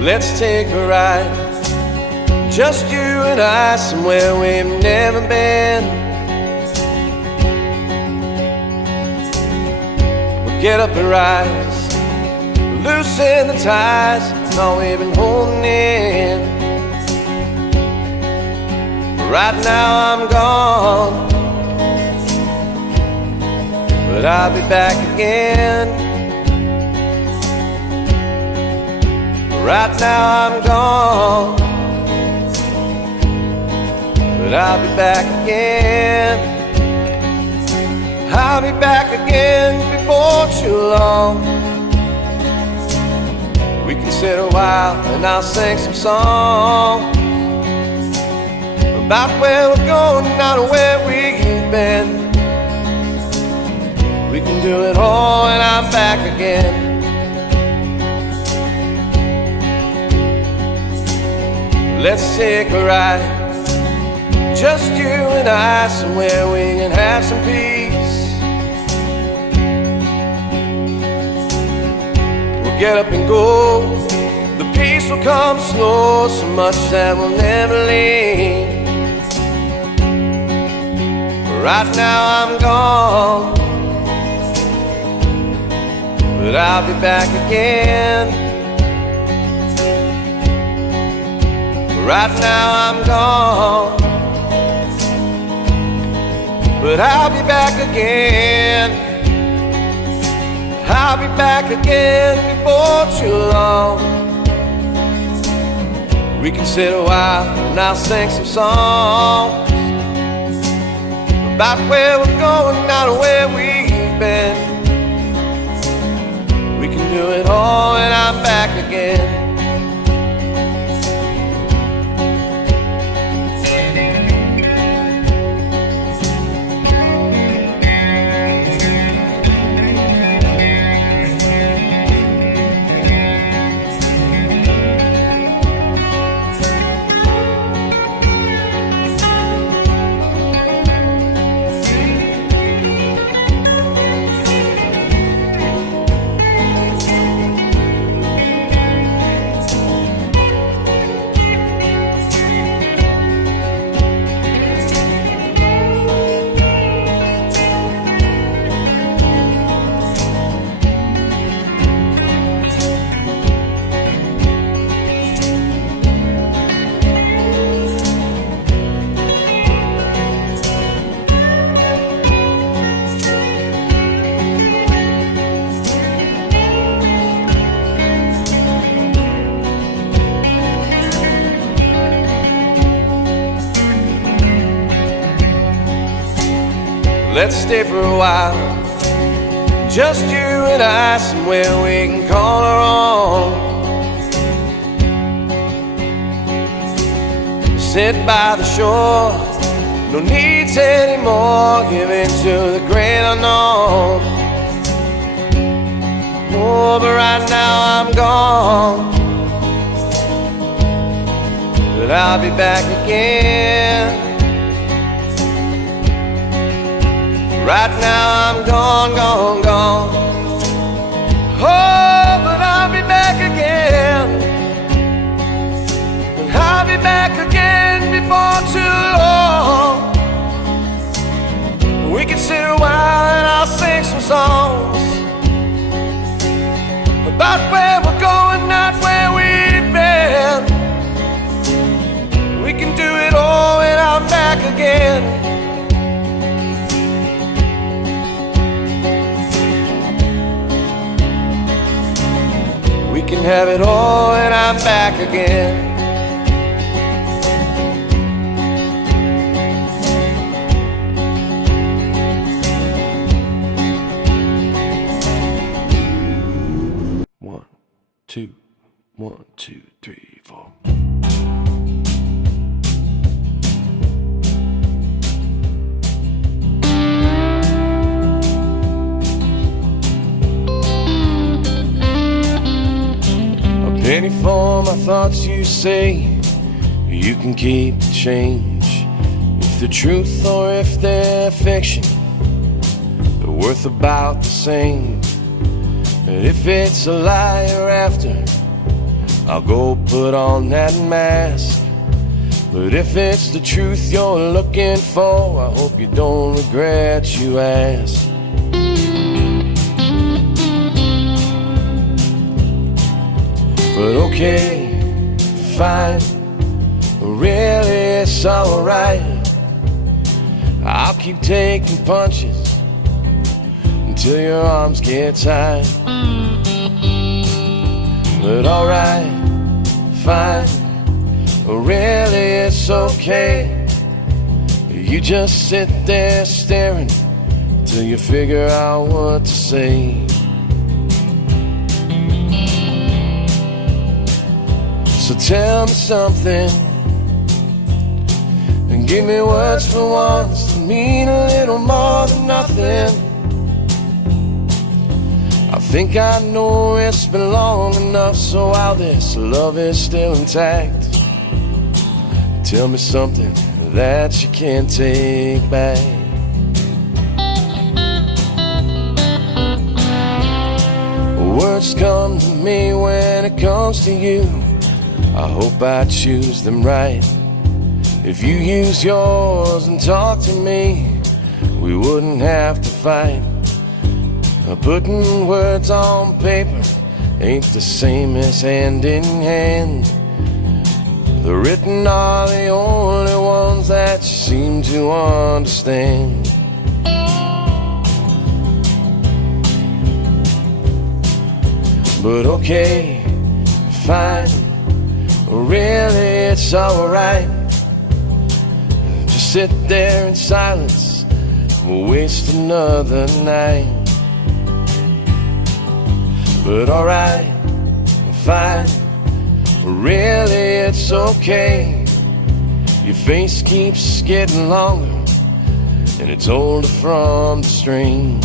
Let's take a ride, just you and I, somewhere we've never been. We'll get up and rise, loosen the ties, and all we've been holding in. Right now I'm gone, but I'll be back again. Right now I'm gone, but I'll be back again. I'll be back again before too long. We can sit a while and I'll sing some songs about where we're going, not where we've been. We can do it all and I'm back again. Let's take a ride, just you and I, somewhere we can have some peace. We'll get up and go, the peace will come slow, so much that we'll never leave. Right now I'm gone, but I'll be back again. Right now I'm gone, but I'll be back again. I'll be back again before too long. We can sit a while and I'll sing some songs about where we're going, not where we've been. We can do it all and I'm back again. Let's stay for a while, just you and I, somewhere we can call our own. Sit by the shore, no needs anymore, give in to the great unknown. Oh, but right now I'm gone, but I'll be back again. Right now I'm gone, gone, gone. Oh, but I'll be back again. And I'll be back again before too long. We can sit a while and I'll sing some songs about where we're going, not where we've been. We can do it all and I'm back again. We can have it all and I'm back again. One, two, 1, 2, 3, 4. Penny for my thoughts, you say you can keep the change. If they're truth or if they're fiction, they're worth about the same. And if it's a lie you're after, I'll go put on that mask. But if it's the truth you're looking for, I hope you don't regret you asked. But okay, fine, really it's alright. I'll keep taking punches until your arms get tired. But alright, fine, really it's okay. You just sit there staring till you figure out what to say. So tell me something and give me words for once that mean a little more than nothing. I think I know it's been long enough, so while this love is still intact, tell me something that you can't take back. Words come to me when it comes to you. I hope I choose them right. If you use yours and talk to me, we wouldn't have to fight. Putting words on paper ain't the same as hand in hand. The written are the only ones that you seem to understand. But okay, fine, really it's alright. Just sit there in silence, we'll waste another night. But alright, fine, really it's okay. Your face keeps getting longer and it's older from the strain.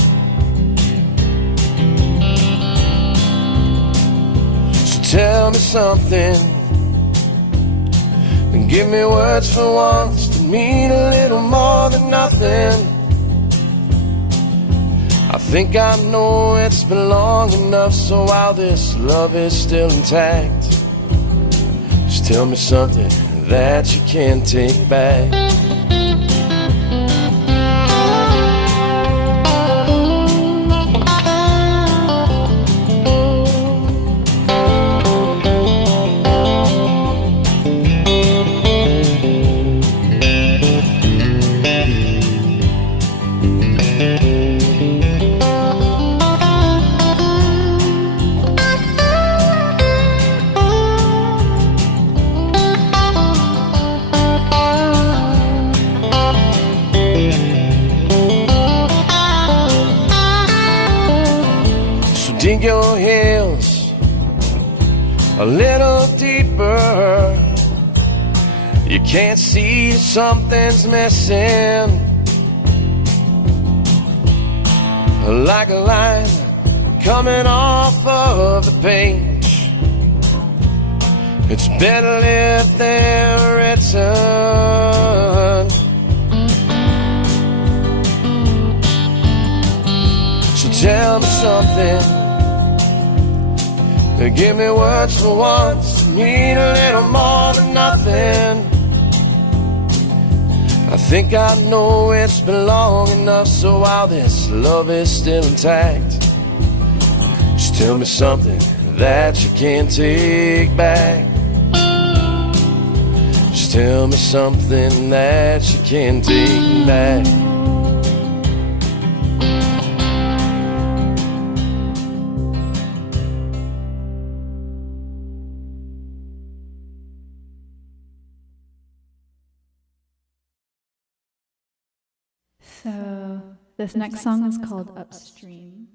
So tell me something and give me words for once that mean a little more than nothing. I think I know it's been long enough, so while this love is still intact, just tell me something that you can't take back. Dig your heels a little deeper. You can't see something's missing, like a line coming off of the page. It's better if they're written. So tell me something, give me words for once, mean a little more than nothing. I think I know it's been long enough, so while this love is still intact, just tell me something that you can't take back. Just tell me something that you can't take back. So this next song is called Upstream.